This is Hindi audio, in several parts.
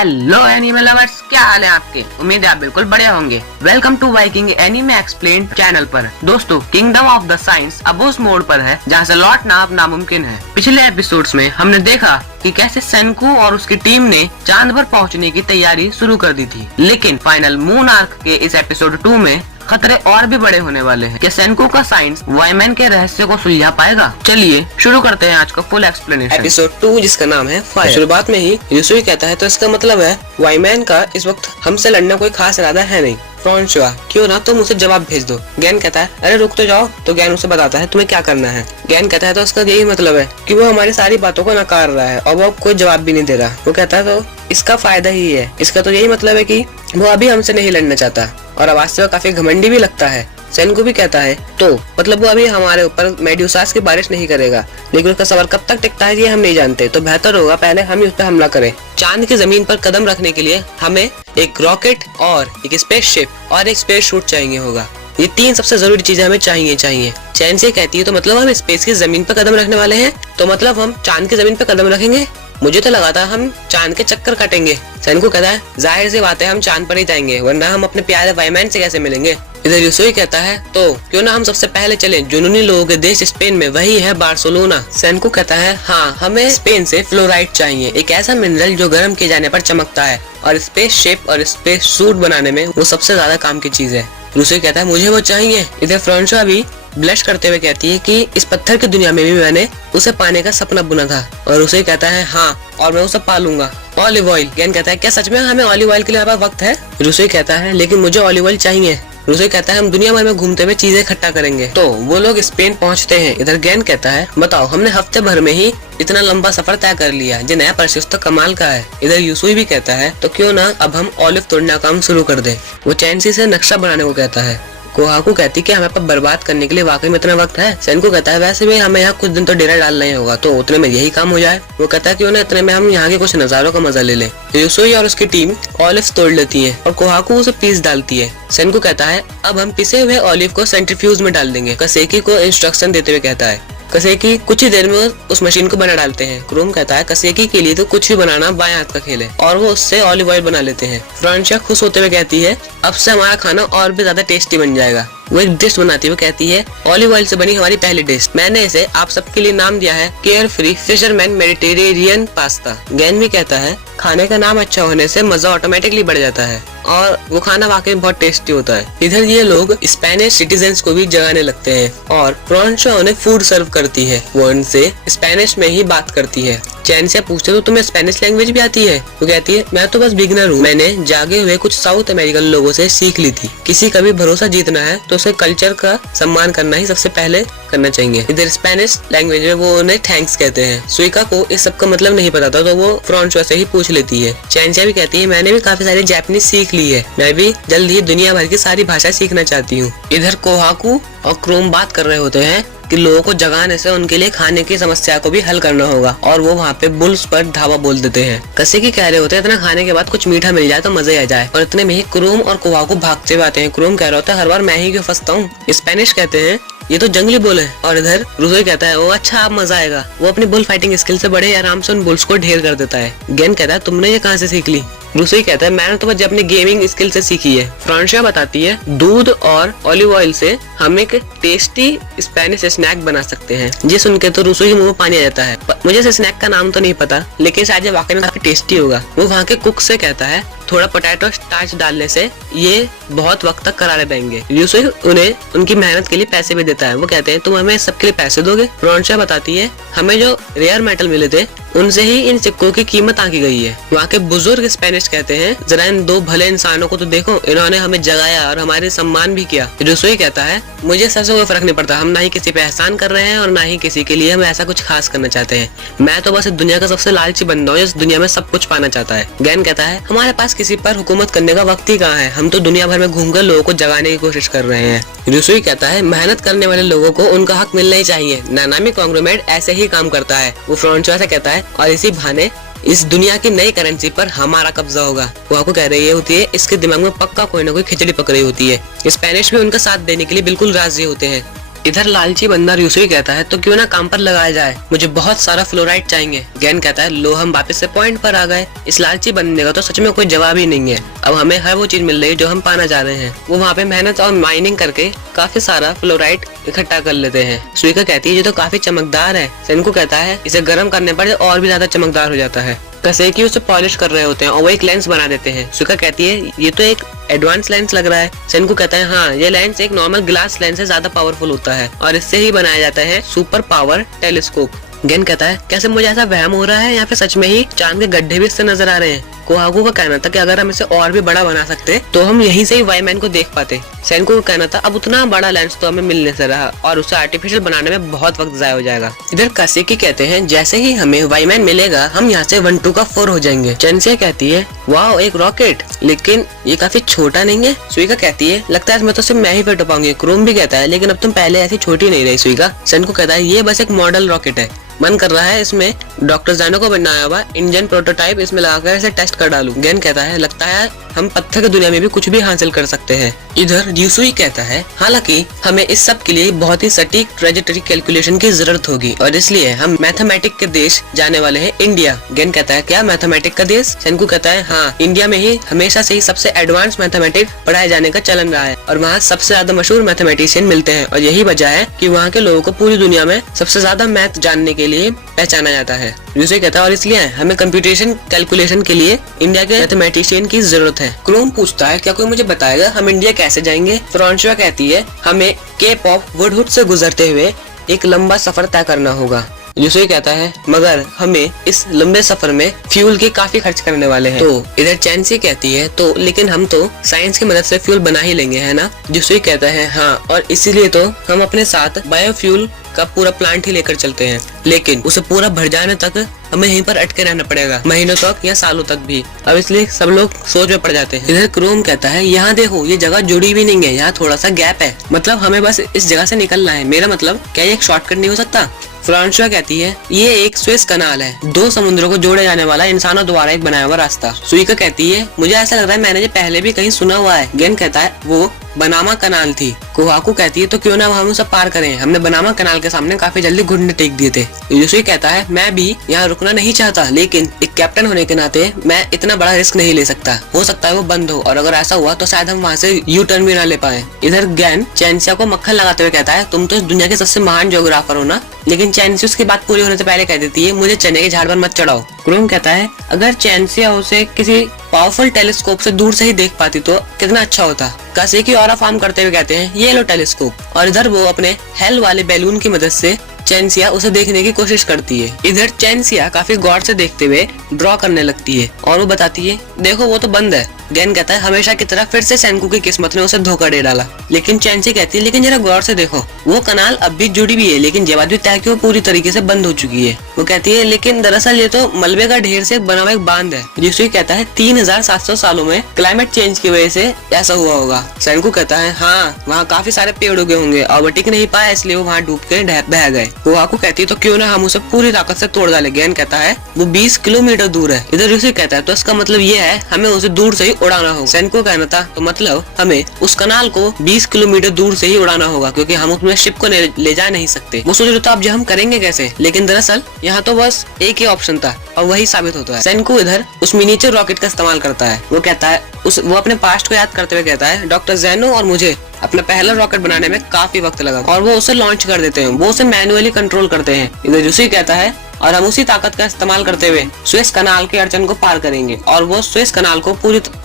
हेलो एनिमे लवर्स, क्या हाल है आपके। उम्मीद है आप बिल्कुल बढ़िया होंगे। Welcome to Viking anime explained channel पर। दोस्तों, किंगडम ऑफ द साइंस अब उस मोड पर है जहां से लौटना अब नामुमकिन है। पिछले एपिसोड्स में हमने देखा कि कैसे सेनकू और उसकी टीम ने चांद पर पहुंचने की तैयारी शुरू कर दी थी, लेकिन फाइनल मून आर्क के इस एपिसोड 2 में खतरे और भी बड़े होने वाले हैं। क्या सेनकू का साइंस वाईमैन के रहस्य को सुलझा पाएगा? चलिए शुरू करते हैं आज का फुल एक्सप्लेनेशन। एपिसोड 2 जिसका नाम है फायर। शुरुआत में ही यूसुई कहता है तो इसका मतलब है वाईमैन का इस वक्त हमसे लड़ने कोई खास इरादा है नहीं। फ्रांसुआ, क्यों ना तुम उसे जवाब भेज दो। गैन कहता है अरे रुक तो जाओ। तो गैन उसे बताता है तुम्हें क्या करना है। गैन कहता है तो उसका यही मतलब है कि वो हमारी सारी बातों को नकार रहा है और वो कोई जवाब भी नहीं दे रहा। वो कहता है तो इसका फायदा ही है। इसका तो यही मतलब है कि वो अभी हमसे नहीं लड़ना चाहता और आवाज से वो काफी घमंडी भी लगता है। सेनकू भी कहता है तो मतलब वो अभी हमारे ऊपर मेड्यूसास की बारिश नहीं करेगा, लेकिन उसका सवाल कब तक टिकता है ये हम नहीं जानते। तो बेहतर होगा पहले हम उस पर हमला करें। चांद की जमीन पर कदम रखने के लिए हमें एक रॉकेट और एक स्पेसशिप और एक स्पेस शूट चाहिए होगा। ये तीन सबसे जरूरी चीजें हमें चाहिए। चैन से कहती है तो मतलब हम स्पेस की जमीन पर कदम रखने वाले हैं, तो मतलब हम चांद की जमीन पर कदम रखेंगे। मुझे तो लगा था हम चांद के चक्कर काटेंगे। सेनकू कहता है जाहिर सी बात है हम चांद पर ही जाएंगे, वरना हम अपने प्यारे वाईमैन से कैसे मिलेंगे। इधर यूसुई कहता है तो क्यों ना हम सबसे पहले चलें जुनूनी लोगों के देश स्पेन में, वही है बार्सिलोना। सेनकू कहता है हाँ, हमें स्पेन से फ्लोराइड चाहिए, एक ऐसा मिनरल जो गर्म किए जाने पर चमकता है और स्पेस शिप और स्पेस सूट बनाने में वो सबसे ज्यादा काम की चीज है। यूसुई कहता है मुझे वो चाहिए। इधर फ्रांसुआ भी ब्लश करते हुए कहती है कि इस पत्थर की दुनिया में भी मैंने उसे पाने का सपना बुना था। और उसे कहता है हाँ, और मैं उसे पालूंगा। Olive oil. गैन कहता है क्या सच में हमें ऑलिव ऑयल के लिए वक्त है? रूसोई कहता है लेकिन मुझे ऑलिव ऑयल चाहिए। रूसोई कहता है हम दुनिया भर में घूमते हुए चीजें इकट्ठा करेंगे। तो वो लोग स्पेन पहुंचते हैं। इधर गैन कहता है बताओ हमने हफ्ते भर में ही इतना लंबा सफर तय कर लिया, जो नया परसिस तो कमाल का है। इधर यूसुई भी कहता है तो क्यों ना अब हम ऑलिव तोड़ने का काम शुरू कर दे। वो चैंसी से नक्शा बनाने को कहता है। कोहाकू कहती कि हमें पर बर्बाद करने के लिए वाकई में इतना वक्त है। सेनकू कहता है वैसे भी हमें यहाँ कुछ दिन तो डेरा डालना ही होगा, तो उतने में यही काम हो जाए। वो कहता है कि उन्हें इतने में हम यहाँ के कुछ नजारों का मजा ले लें। यूसुई और उसकी टीम ऑलिव तोड़ लेती है और कोहाकू उसे पीस डालती है। सेनकू कहता है अब हम पिसे हुए ऑलिव को सेंट्रीफ्यूज में डाल देंगे। कसेकी को इंस्ट्रक्शन देते हुए कहता है। कसेकी कुछ ही देर में उस मशीन को बना डालते हैं। क्रोम कहता है कसेकी के लिए तो कुछ भी बनाना बाएं हाथ का खेल है, और वो उससे ऑलिव ऑयल बना लेते हैं। फ्रांसिया खुश होते हुए कहती है अब से हमारा खाना और भी ज्यादा टेस्टी बन जाएगा। वो एक डिश बनाती है। वो कहती है ऑलिव ऑयल से बनी हमारी पहली डिश, मैंने इसे आप सबके लिए नाम दिया है carefree fisherman Mediterranean pasta. गैन भी कहता है खाने का नाम अच्छा होने से मजा ऑटोमेटिकली बढ़ जाता है और वो खाना वाकई बहुत टेस्टी होता है। इधर ये लोग स्पेनिश सिटीजन्स को भी जगाने लगते हैं और फ्रांसुआ उन्हें फूड सर्व करती है। वो उनसे स्पेनिश में ही बात करती है। चैन से पूछते तो तुम्हें स्पेनिश लैंग्वेज भी आती है? वो कहती है मैं तो बस बिगिनर हूँ, मैंने जागे हुए कुछ साउथ अमेरिकन लोगों से सीख ली थी। किसी का भी भरोसा जीतना है तो उसे कल्चर का सम्मान करना ही सबसे पहले करना चाहिए। इधर स्पेनिश लैंग्वेज में वो उन्हें थैंक्स कहते हैं। सुइका को इस सब का मतलब नहीं पता था, तो वो फ्रांसुआ से ही पूछ लेती है। चैनसिया भी कहती है मैंने भी काफी सारी जापानीज सीख ली है, मैं भी जल्द ही दुनिया भर की सारी भाषा सीखना चाहती हूँ। इधर कोहाकू और क्रोम बात कर रहे होते हैं कि लोगों को जगाने से उनके लिए खाने की समस्या को भी हल करना होगा, और वो वहाँ पे बुल्स पर धावा बोल देते हैं। कसेकी कह रहे होते हैं इतना खाने के बाद कुछ मीठा मिल जाए तो मजा आ जाए, और इतने में ही क्रोम और कोहाकू भागते हुए आते हैं। क्रोम कह रहा होता है हर बार मैं ही क्यों फंसता हूँ। स्पेनिश कहते हैं ये तो जंगली बुल है, और इधर रूसोई कहता है वो अच्छा अब मजा आएगा। वो अपनी बुल फाइटिंग स्किल से बड़े आराम से उन बुल्स को ढेर कर देता है। गैन कहता है तुमने ये कहाँ से सीख ली? रूसोई कहता है मैंने तो बस अपनी गेमिंग स्किल से सीखी है। फ्रांसिया बताती है दूध और ऑलिव ऑयल से हम एक टेस्टी स्पेनिश स्नैक बना सकते हैं। ये सुन के तो रूसोई के मुंह में पानी आ जाता है। मुझे इस स्नैक का नाम तो नहीं पता, लेकिन शायद ये वाकई में काफी टेस्टी होगा। वो वहाँ के कुक से कहता है थोड़ा पोटैटो स्टार्च डालने से ये बहुत वक्त तक करारे रहेंगे। यूसुई उन्हें उनकी मेहनत के लिए पैसे भी देता है। वो कहते हैं तुम हमें सबके लिए पैसे दोगे? फ्रांसिया बताती है हमें जो रेयर मेटल मिले थे उनसे ही इन सिक्कों की कीमत आंकी गई है। वहाँ के बुजुर्ग स्पेनिश कहते हैं जरा इन दो भले इंसानों को तो देखो, इन्होंने हमें जगाया और हमारे सम्मान भी किया। रूसोई कहता है मुझे सबसे कोई फर्क नहीं पड़ता, हम ना ही किसी पे एहसान कर रहे हैं और ना ही किसी के लिए हम ऐसा कुछ खास करना चाहते हैं। मैं तो बस इस दुनिया का सबसे लालची बंदा हूँ, इस दुनिया में सब कुछ पाना चाहता है। गैन कहता है हमारे पास किसी पर हुकूमत करने का वक्त ही कहाँ है, हम तो दुनिया भर में घूमकर लोगों को जगाने की कोशिश कर रहे हैं। रूसोई कहता है मेहनत करने वाले लोगों को उनका हक मिलना ही चाहिए, नानामी कांग्लोमेरेट ऐसे ही काम करता है। वो फ्रांसुआ से कहता है और इसी बहाने इस दुनिया की नई करेंसी पर हमारा कब्जा होगा। वो आपको कह रही होती है इसके दिमाग में पक्का कोई ना कोई खिचड़ी पक रही होती है। स्पेनिश भी उनका साथ देने के लिए बिल्कुल राजी होते हैं। इधर लालची बंदर यूसुई कहता है तो क्यों ना काम पर लगाया जाए, मुझे बहुत सारा फ्लोराइड चाहिए। गेन कहता है लो हम वापस से पॉइंट पर आ गए। इस लालची बंदे का तो सच में कोई जवाब ही नहीं है। अब हमें हर वो चीज मिल रही है जो हम पाना चाह रहे हैं। वो वहाँ पे मेहनत और माइनिंग करके काफी सारा फ्लोराइड इकट्ठा कर लेते हैं। सुइका कहती है ये तो काफी चमकदार है। सेनको कहता है इसे गर्म करने पर और भी ज्यादा चमकदार हो जाता है। कसेकी उसे पॉलिश कर रहे होते हैं और वो एक लेंस बना देते हैं। सुइका कहती है ये तो एक एडवांस लेंस लग रहा है। सेनको कहता है हाँ ये लेंस एक नॉर्मल ग्लास लेंस से ज्यादा पावरफुल होता है और इससे ही बनाया जाता है सुपर पावर टेलीस्कोप। गेन कहता है कैसे मुझे ऐसा वहम हो रहा है या फिर सच में ही चांद के गड्ढे भी इससे नजर आ रहे हैं। कोहाकू का कहना था कि अगर हम इसे और भी बड़ा बना सकते तो हम यहीं से ही वाईमैन को देख पाते। सेनको का कहना था अब उतना बड़ा लेंस तो हमें मिलने से रहा और उसे आर्टिफिशियल बनाने में बहुत वक्त जाया हो जाएगा। इधर कासेकी कहते हैं जैसे ही हमें वाईमैन मिलेगा हम यहाँ से 1-2 का 4 हो जाएंगे। चेंसिया कहती है वाओ एक रॉकेट, लेकिन ये काफी छोटा नहीं है। सुइका कहती है लगता है इसमें तो सिर्फ मैं ही फिट हो पाऊंगी। क्रोम भी कहता है लेकिन अब तुम पहले ऐसी छोटी नहीं रही सुइका। सेनको कहता है ये बस एक मॉडल रॉकेट है, मन कर रहा है इसमें डॉक्टर ज़ैनो को बनाया हुआ इंजन प्रोटोटाइप इसमें लगाकर इसे टेस्ट कर डालूं। गेन कहता है लगता है हम पत्थर की दुनिया में भी कुछ भी हासिल कर सकते हैं। इधर यूसुई कहता है हालांकि हमें इस सब के लिए बहुत ही सटीक ट्रेजेक्टरी कैलकुलेशन की जरूरत होगी और इसलिए हम मैथमेटिक के देश जाने वाले हैं इंडिया। गेन कहता है क्या मैथमेटिक का देश? सेनको कहता है हाँ इंडिया में ही हमेशा से ही सबसे एडवांस मैथमेटिक पढ़ाए जाने का चलन रहा है और वहाँ सबसे ज्यादा मशहूर मैथमेटिशियन मिलते हैं और यही वजह है कि वहाँ के लोगों को पूरी दुनिया में सबसे ज्यादा मैथ जानने के लिए पहचाना जाता है। यूसुई कहता है और इसलिए हमें कंप्यूटेशन कैलकुलेशन के लिए इंडिया के मैथमेटिशियन की जरूरत है। क्रोम पूछता है क्या कोई मुझे बताएगा हम इंडिया कैसे जाएंगे? फ्रांसुआ कहती है हमें केप ऑफ वुडहुड से गुजरते हुए एक लंबा सफर तय करना होगा। यूसुई कहता है मगर हमें इस लंबे सफर में फ्यूल के काफी खर्च करने वाले हैं। तो इधर चैंसी कहती है तो लेकिन हम तो साइंस की मदद से फ्यूल बना ही लेंगे है ना? यूसुई कहता है हाँ और इसीलिए तो हम अपने साथ बायोफ्यूल का पूरा प्लांट ही लेकर चलते हैं, लेकिन उसे पूरा भर जाने तक हमें यहीं पर अटके रहना पड़ेगा महीनों तक या सालों तक भी। अब इसलिए सब लोग सोच में पड़ जाते हैं। इधर क्रोम कहता है यहाँ देखो ये जगह जुड़ी भी नहीं है, यहाँ थोड़ा सा गैप है, मतलब हमें बस इस जगह से निकलना है। मेरा मतलब क्या ये एक शॉर्टकट नहीं हो सकता? फ्रांसुआ कहती है ये एक स्वेज कनाल है, 2 समुद्रों को जोड़े जाने वाला इंसानों द्वारा एक बनाया हुआ रास्ता। सुइका कहती है मुझे ऐसा लग रहा है मैंने ये पहले भी कहीं सुना हुआ है। गेन कहता है वो बनामा कनाल थी। कोहाकू कहती है तो क्यों ना हम उसे पार करें, हमने बनामा कनाल के सामने काफी जल्दी घुटने टेक दिए थे। यूसुई कहता है मैं भी यहाँ रुकना नहीं चाहता, लेकिन एक कैप्टन होने के नाते मैं इतना बड़ा रिस्क नहीं ले सकता, हो सकता है वो बंद हो और अगर ऐसा हुआ तो शायद हम वहाँ से यू टर्न भी ना ले पाए। इधर गैन चैंसिया को मक्खन लगाते हुए कहता है तुम तो इस दुनिया के सबसे महान ज्योग्राफर हो ना, लेकिन चैंसिया उसकी बात पूरी होने से पहले कह देती है मुझे चने के झाड़ पर मत चढ़ाओ। क्रोम कहता है अगर चैंसिया उसे किसी पावरफुल टेलीस्कोप से दूर से ही देख पाती तो कितना अच्छा होता। कासेकी ऑरा फार्म करते हुए कहते हैं ये लो टेलीस्कोप और इधर वो अपने हेल वाले बैलून की मदद से चैंसिया उसे देखने की कोशिश करती है। इधर चैंसिया काफी गौर से देखते हुए ड्रॉ करने लगती है और वो बताती है देखो वो तो बंद है। गेन कहता है हमेशा की तरह फिर से सेनको की किस्मत ने उसे धोखा दे डाला, लेकिन चैंसी कहती है लेकिन जरा गौर से देखो वो कनाल अब भी जुड़ी भी है, लेकिन ये बात भी तय कि वो पूरी तरीके से बंद हो चुकी है। वो कहती है लेकिन दरअसल ये तो मलबे का ढेर से बना हुआ एक बांध है। यूसुई कहता है 3700 सालों में क्लाइमेट चेंज की वजह से ऐसा हुआ होगा। सेनको कहता है हाँ वहाँ काफी सारे पेड़ उगे होंगे और वो टिक नहीं पाए इसलिए वो वहाँ डूब के बह गए। कोहाकू कहती है तो क्यों ना हम उसे पूरी ताकत से तोड़ डाले। गेन कहता है वो 20 किलोमीटर दूर है। इधर यूसुई कहता है तो इसका मतलब ये है हमें उसे दूर से ही उड़ाना होगा। सेनको कहना था तो मतलब हमें उस कनाल को 20 किलोमीटर दूर से ही उड़ाना होगा क्योंकि हम उसमें शिप को ले जा नहीं सकते। वो सोच रहे तो अब हम करेंगे कैसे, लेकिन दरअसल यहाँ तो बस एक ही ऑप्शन था और वही साबित होता है। सेनको इधर उस मिनीचर रॉकेट का इस्तेमाल करता है। वो कहता है वो अपने पास्ट को याद करते हुए कहता है डॉक्टर ज़ैनो और मुझे अपना पहला रॉकेट बनाने में काफी वक्त लगा और वो उसे लॉन्च कर देते हैं, वो उसे मैन्युअली कंट्रोल करते हैं। इधर यूसुई कहता है और हम उसी ताकत का इस्तेमाल करते हुए सुएज कनाल के अड़चन को पार करेंगे और वो सुएज कनाल को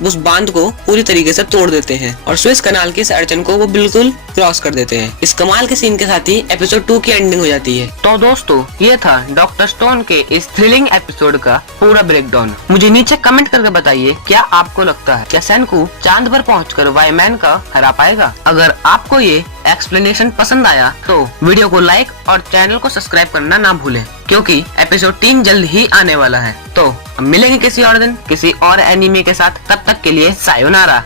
उस बांध को पूरी तरीके से तोड़ देते हैं और सुएज कनाल की इस अड़चन को वो बिल्कुल क्रॉस कर देते हैं। इस कमाल के सीन के साथ ही एपिसोड 2 की एंडिंग हो जाती है। तो दोस्तों ये था डॉक्टर स्टोन के इस थ्रिलिंग एपिसोड का पूरा ब्रेकडाउन। मुझे नीचे कमेंट करके बताइए क्या आपको लगता है क्या सेनको चांद पर पहुंचकर वाईमैन का हरा पाएगा। अगर आपको ये एक्सप्लेनेशन पसंद आया तो वीडियो को लाइक और चैनल को सब्सक्राइब करना ना भूलें क्योंकि एपिसोड 3 जल्द ही आने वाला है। तो मिलेंगे किसी और दिन किसी और एनीमे के साथ, तब तक के लिए सायोनारा।